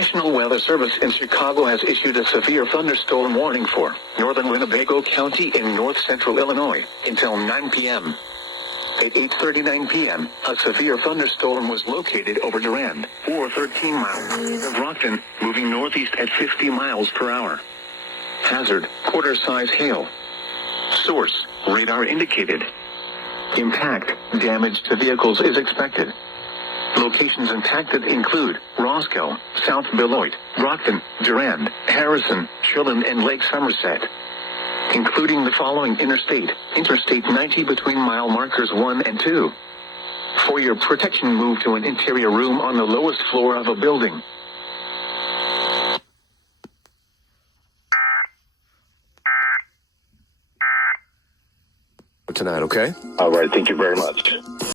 National Weather Service in Chicago has issued a severe thunderstorm warning for northern Winnebago County in north-central Illinois until 9 p.m. At 8:39 p.m., a severe thunderstorm was located over Durand, or 13 miles of Rockton, moving northeast at 50 miles per hour. Hazard, quarter-size hail. Source, radar indicated. Impact, damage to vehicles is expected. Locations impacted include Roscoe, South Beloit, Rockton, Durand, Harrison, Chilton, and Lake Somerset, including the following Interstate 90 between mile markers 1 and 2. For your protection, move to an interior room on the lowest floor of a building. Tonight, okay? All right, thank you very much.